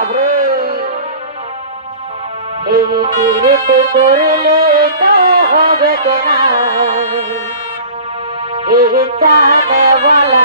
বাবরে এই পীড়িতে করলে তো হবে কেনা। এই চাঁদ বলা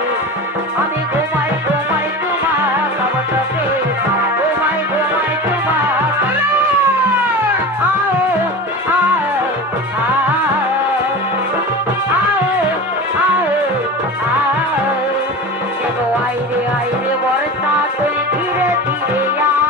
আও আইরে আইরে বর্ষা তুই ধীরে ধীরে আ